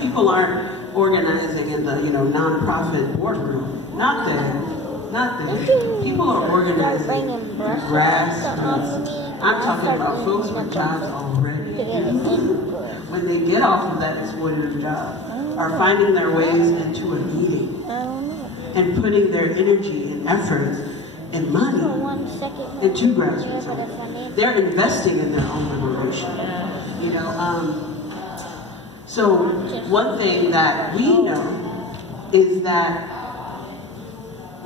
People aren't organizing in the, nonprofit boardroom. Not there. Not there. People are organizing in grassroots. I'm talking about folks with jobs already. When they get off of that exploitative job, are finding their ways into a meeting and putting their energy and efforts and money into grassroots. They're investing in their own liberation. So one thing that we know is that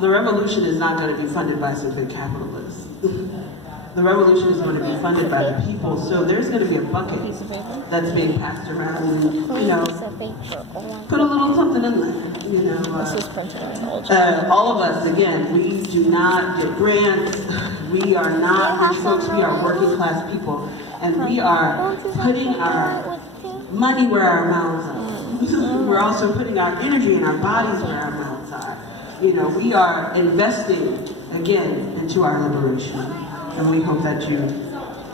the revolution is not going to be funded by some big capitalists. The revolution is going to be funded by the people. So there's going to be a bucket that's being passed around, and put a little something in there. All of us, again, we do not get grants. We are not rich folks. We are working class people, and we are putting our money where our mouths are. We're also putting our energy and our bodies where our mouths are. We are investing again into our liberation, and we hope that you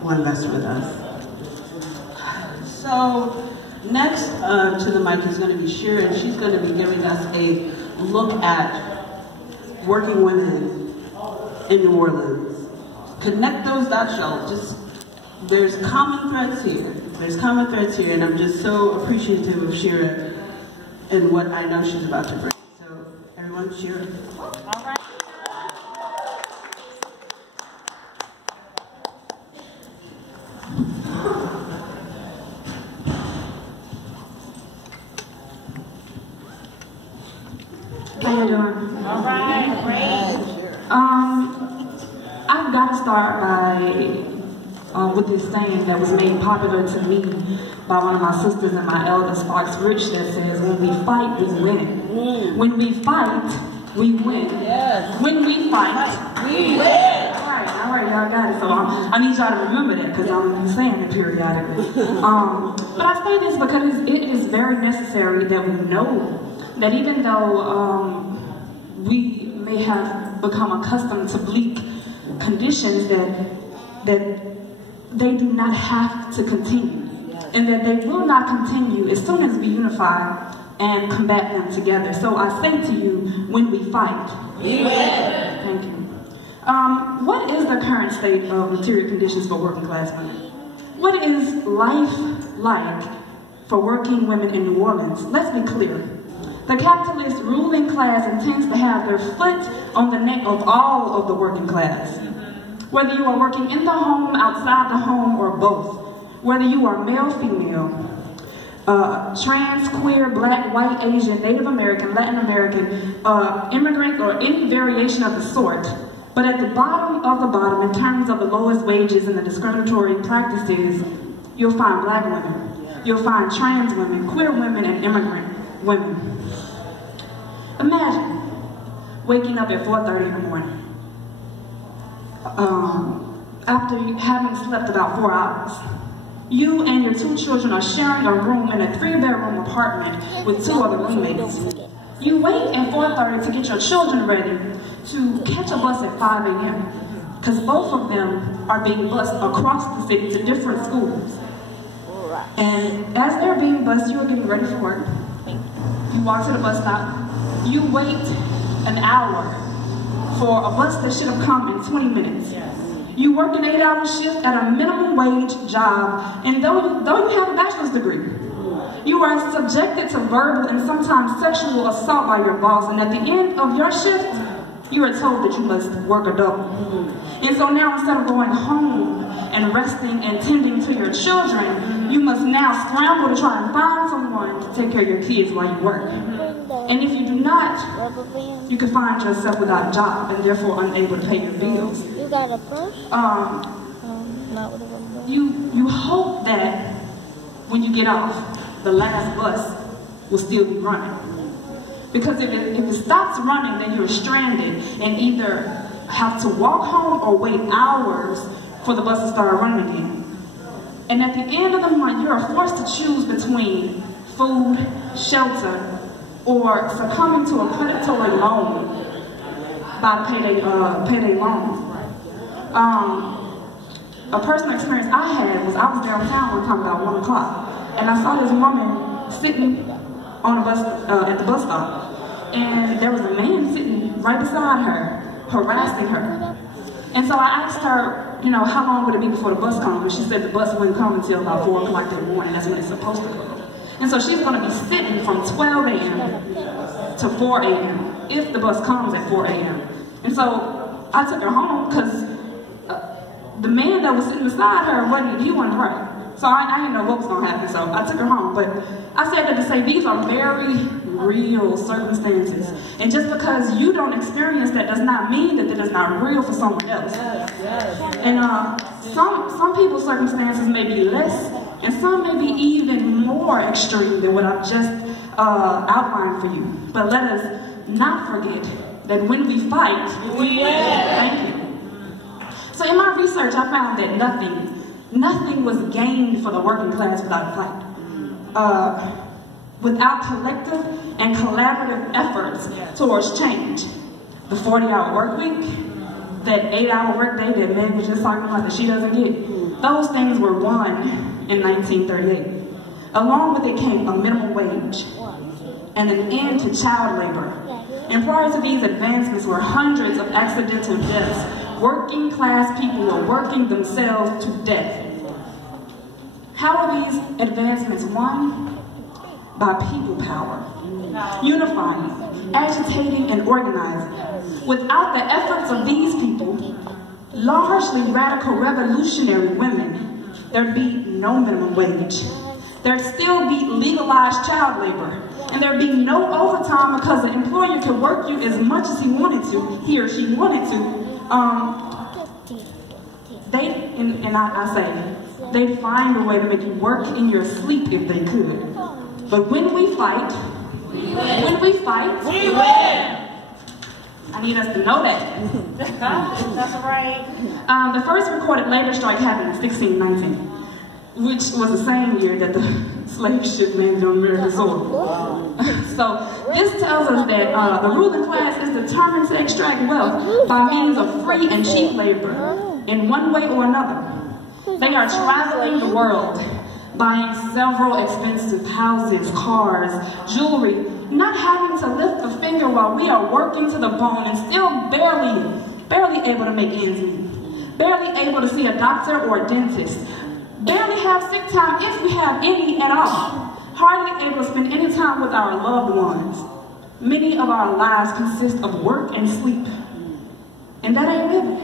will invest with us. So next to the mic is going to be Shira, and she's going to be giving us a look at working women in New Orleans. Connect those dots, y'all. There's common threads here. There's common threads here, and I'm just so appreciative of Shira and what I know she's about to bring. So everyone, Shira. All right. How you doing? All right, great. I've got to start by with this saying that was made popular to me by one of my sisters and my elder, Sparks Rich, that says, when we fight, we win. When we fight, we win. Yes. When we fight, we win. All right, y'all got it. So I need y'all to remember that, because I'm saying it periodically. But I say this because it is very necessary that we know that even though we may have become accustomed to bleak conditions, that they do not have to continue, and that they will not continue as soon as we unify and combat them together. So I say to you, when we fight, we win. Thank you. What is the current state of material conditions for working class women? What is life like for working women in New Orleans? Let's be clear. The capitalist ruling class intends to have their foot on the neck of all of the working class. Whether you are working in the home, outside the home, or both. Whether you are male, female, trans, queer, black, white, Asian, Native American, Latin American, immigrant, or any variation of the sort. But at the bottom of the bottom, in terms of the lowest wages and the discriminatory practices, you'll find black women. You'll find trans women, queer women, and immigrant women. Imagine waking up at 4:30 in the morning. After having slept about 4 hours. You and your 2 children are sharing a room in a 3-bedroom apartment with 2 other roommates. You wait at 4:30 to get your children ready to catch a bus at 5 a.m. because both of them are being bused across the city to different schools. And as they're being bused, you are getting ready for work. You walk to the bus stop. You wait an hour for a bus that should have come in 20 minutes. You work an 8-hour shift at a minimum wage job, and though you have a bachelor's degree, you are subjected to verbal and sometimes sexual assault by your boss, and at the end of your shift, you are told that you must work a double. And so now, instead of going home and resting and tending to your children, you must now scramble to try and find someone to take care of your kids while you work. And if you do not, you can find yourself without a job and therefore unable to pay your bills. You got a brush? Not with a brush. You hope that when you get off, the last bus will still be running. Because if it stops running, then you're stranded and either have to walk home or wait hours for the bus to start running again. And at the end of the month, you are forced to choose between food, shelter, or succumbing to a predatory loan by payday loans. A personal experience I had was I was downtown one time about 1 o'clock, and I saw this woman sitting on a bus at the bus stop, and there was a man sitting right beside her, harassing her. And so I asked her, you know, how long would it be before the bus comes? And she said the bus wouldn't come until about 4 o'clock that morning. That's when it's supposed to come. And so she's going to be sitting from 12 a.m. to 4 a.m. if the bus comes at 4 a.m. And so I took her home because the man that was sitting beside her, he wasn't right. So I didn't know what was going to happen, so I took her home. But I said that to say these are very real circumstances. And just because you don't experience that does not mean that it is not real for someone else. And some people's circumstances may be less, and some may be even more extreme than what I've just outlined for you. But let us not forget that when we fight, we win. Thank you. So in my research, I found that nothing was gained for the working class without a fight. Without collective and collaborative efforts towards change. The 40-hour work week, that 8-hour work day that Meg was just talking about that she doesn't get, those things were won in 1938. Along with it came a minimum wage and an end to child labor. And prior to these advancements were hundreds of accidental deaths. Working class people were working themselves to death. How are these advancements won? By people power, unifying, agitating, and organizing. Without the efforts of these people, largely radical revolutionary women, there'd be no minimum wage. There'd still be legalized child labor, and there'd be no overtime because the employer could work you as much as he wanted to, he or she wanted to. They'd find a way to make you work in your sleep if they could. But when we fight, we win. I need us to know that. That's right. The first recorded labor strike happened in 1619, which was the same year that the slave ship landed on American soil. So this tells us that the ruling class is determined to extract wealth by means of free and cheap labor in one way or another. They are traveling the world, buying several expensive houses, cars, jewelry, not having to lift a finger while we are working to the bone and still barely able to make ends meet, barely able to see a doctor or a dentist, barely have sick time if we have any at all, hardly able to spend any time with our loved ones. Many of our lives consist of work and sleep, and that ain't living.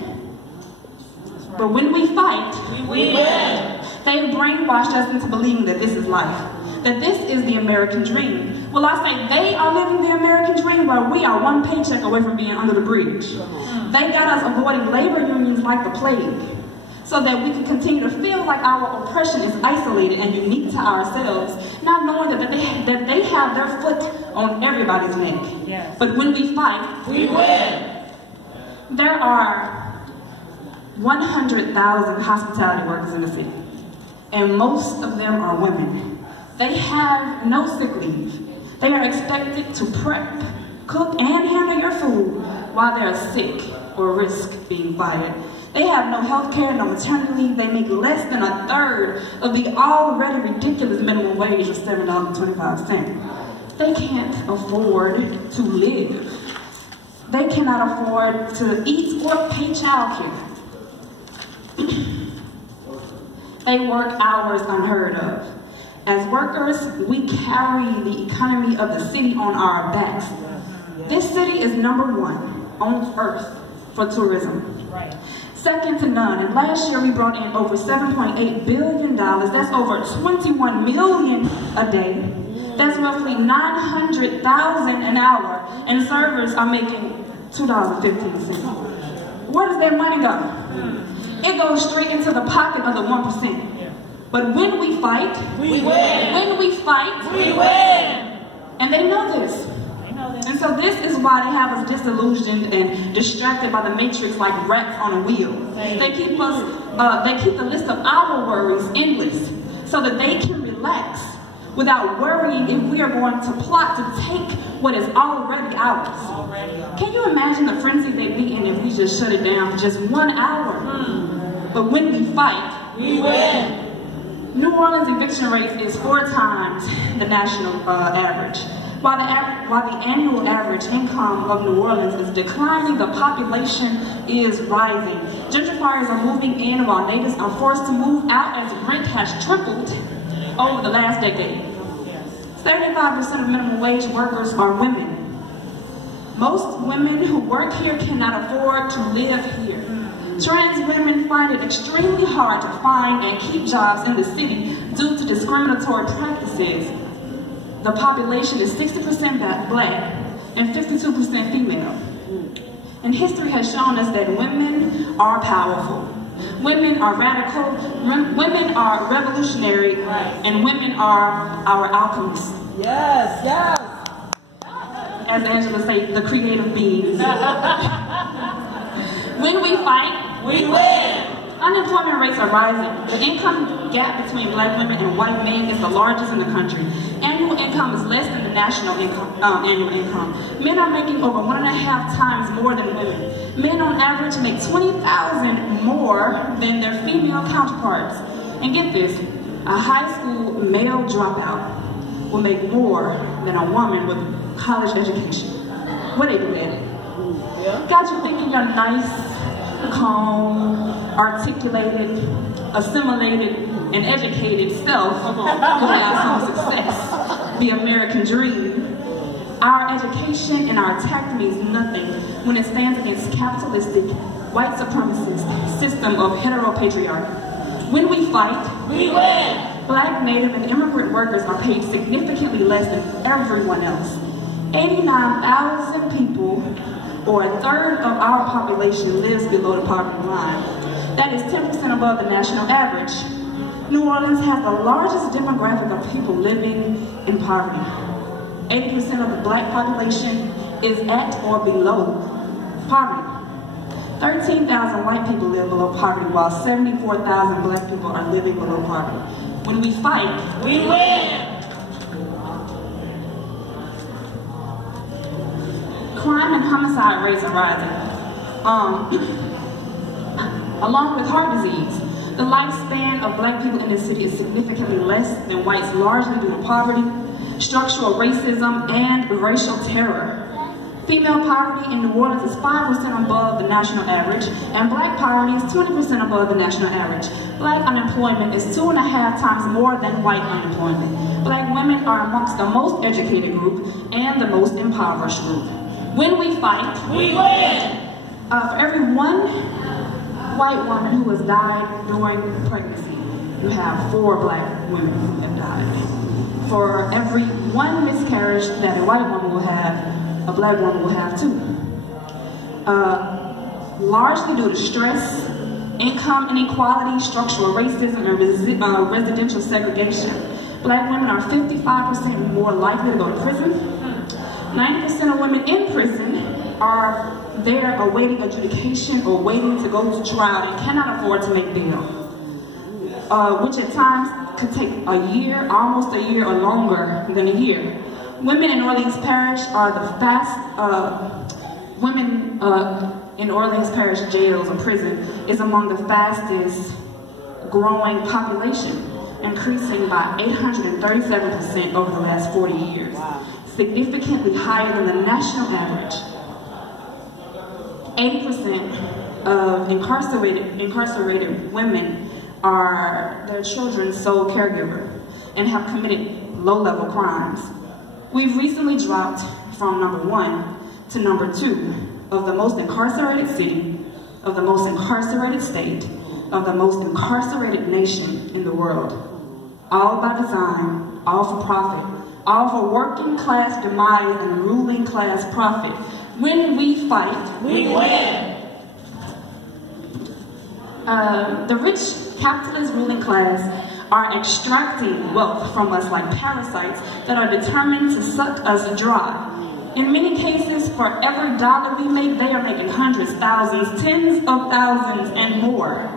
But when we fight, we win. They've brainwashed us into believing that this is life, that this is the American dream. Well, I say they are living the American dream while we are one paycheck away from being under the bridge. They got us avoiding labor unions like the plague, so that we can continue to feel like our oppression is isolated and unique to ourselves, not knowing that they have their foot on everybody's neck. Yes. But when we fight, we win. There are 100,000 hospitality workers in the city, and most of them are women. They have no sick leave. They are expected to prep, cook, and handle your food while they're sick or risk being fired. They have no health care, no maternity leave. They make less than a third of the already ridiculous minimum wage of $7.25. They can't afford to live. They cannot afford to eat or pay child care. They work hours unheard of. As workers, we carry the economy of the city on our backs. This city is #1 on earth for tourism. Right. Second to none. And last year we brought in over $7.8 billion. That's over 21 million a day. That's roughly 900,000 an hour. And servers are making $2.15. Where does that money go? It goes straight into the pocket of the 1%. But when we fight, we win. When we fight, we win. And they know this. And so this is why they have us disillusioned and distracted by the matrix like rats on a wheel. They keep us, they keep the list of our worries endless so that they can relax without worrying if we are going to plot to take what is already ours. Can you imagine the frenzy they'd be in if we just shut it down for just 1 hour? But when we fight, we win. New Orleans eviction rate is 4 times the national average. While the annual average income of New Orleans is declining, the population is rising. Gentrifiers are moving in while natives are forced to move out as rent has tripled over the last decade. 75% of minimum wage workers are women. Most women who work here cannot afford to live here. Trans women find it extremely hard to find and keep jobs in the city due to discriminatory practices. The population is 60% black and 52% female. And history has shown us that women are powerful. Women are radical, women are revolutionary, and women are our alchemists. Yes, yes. As Angela said, the creative beings. When we fight, we win. Unemployment rates are rising. The income gap between black women and white men is the largest in the country. Annual income is less than the national annual income. Men are making over 1.5 times more than women. Men on average make $20,000 more than their female counterparts. And get this, a high school male dropout will make more than a woman with college education. What they do that? Yeah. Got you thinking you're nice, calm, articulated, assimilated, and educated self will have some success. The American dream. Our education and our attack means nothing when it stands against capitalistic, white supremacist system of heteropatriarchy. When we fight, we win. Black, Native, and immigrant workers are paid significantly less than everyone else. 89,000 people, or a third of our population, lives below the poverty line. That is 10% above the national average. New Orleans has the largest demographic of people living in poverty. 80% of the black population is at or below poverty. 13,000 white people live below poverty, while 74,000 black people are living below poverty. When we fight, we win. Crime and homicide rates are rising. Along with heart disease, the lifespan of black people in this city is significantly less than whites, largely due to poverty, structural racism, and racial terror. Female poverty in New Orleans is 5% above the national average, and black poverty is 20% above the national average. Black unemployment is 2.5 times more than white unemployment. Black women are amongst the most educated group and the most impoverished group. When we fight, we win. For every one white woman who has died during pregnancy, you have 4 black women who have died. For every one miscarriage that a white woman will have, a black woman will have 2. Largely due to stress, income inequality, structural racism, and residential segregation, black women are 55% more likely to go to prison. 90% of women in prison are there awaiting adjudication or waiting to go to trial and cannot afford to make bail, which at times could take a year, almost a year, or longer than a year. Women in Orleans Parish are the women in Orleans Parish jails or prison is among the fastest growing population, increasing by 837% over the last 40 years. Significantly higher than the national average. 80% of incarcerated women are their children's sole caregiver and have committed low-level crimes. We've recently dropped from number 1 to number 2 of the most incarcerated city, of the most incarcerated state, of the most incarcerated nation in the world. All by design, all for profit, all for working class demise and ruling class profit. When we fight, we win. The rich capitalist ruling class are extracting wealth from us like parasites that are determined to suck us dry. In many cases, for every dollar we make, they are making hundreds, thousands, tens of thousands, and more.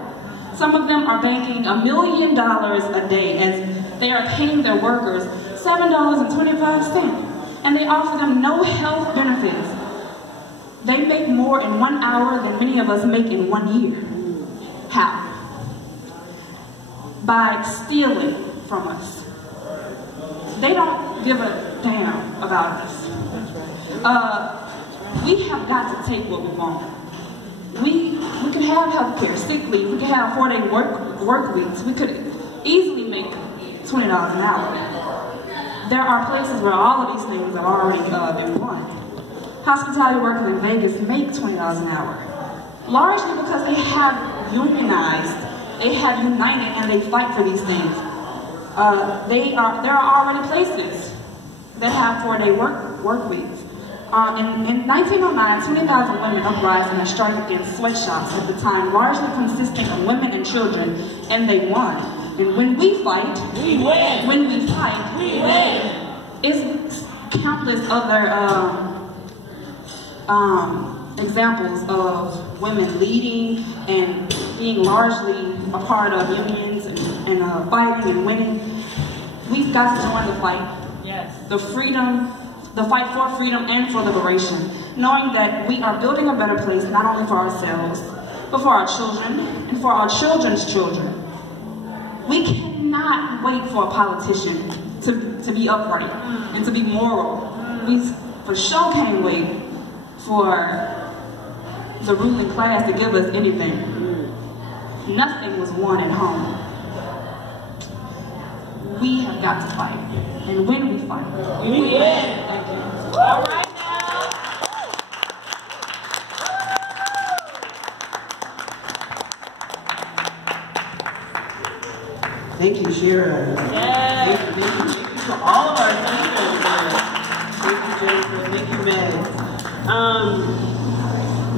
Some of them are banking $1 million a day as they are paying their workers $7.25, and they offer them no health benefits. They make more in 1 hour than many of us make in 1 year. How? by stealing from us. They don't give a damn about us. We have got to take what we want. We could have health care, sick leave, we could have 4-day work weeks, we could easily make $20 an hour. There are places where all of these things have already been won. Hospitality workers in Vegas make $20 an hour, largely because they have unionized, they have united, and they fight for these things. There are already places that have 4-day work weeks. In 1909, 20,000 women uprised in a strike against sweatshops at the time, largely consisting of women and children, and they won. And when we fight, we win. When we fight, we win. It's countless other examples of women leading and being largely a part of unions and fighting and winning. We've got to join the fight. Yes. The fight for freedom and for liberation, knowing that we are building a better place not only for ourselves, but for our children and for our children's children. We cannot wait for a politician to be upright and to be moral. We for sure can't wait for the ruling class to give us anything. Nothing was won at home. We have got to fight. And when we fight, we win. Thank you. All right now. Thank you, Shira. Yes. Thank you to all of our speakers. Thank you, Jennifer. Thank you, Meg.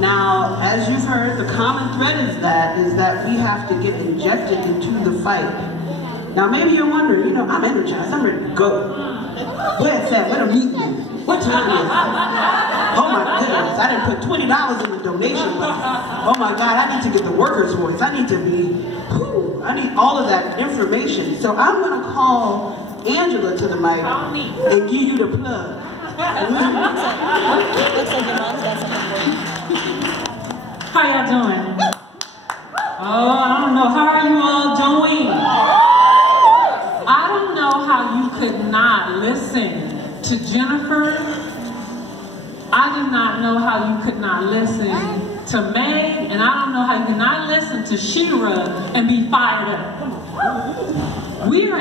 Now, as you've heard, the common thread is that we have to get injected into the fight. Now, maybe you're wondering, I'm energized, I'm ready to go. Where's that? Where the meeting? What time is it? Oh my goodness, I didn't put $20 in the donation box. Oh my God, I need to get the worker's voice. I need all of that information. So I'm going to call Angela to the mic and give you the plug. Looks like your mom's got something for you. How y'all doing? Oh, I don't know. How are you all doing? I don't know how you could not listen to Jennifer. I do not know how you could not listen to Meg, and I don't know how you could not listen to Shira and be fired up. We are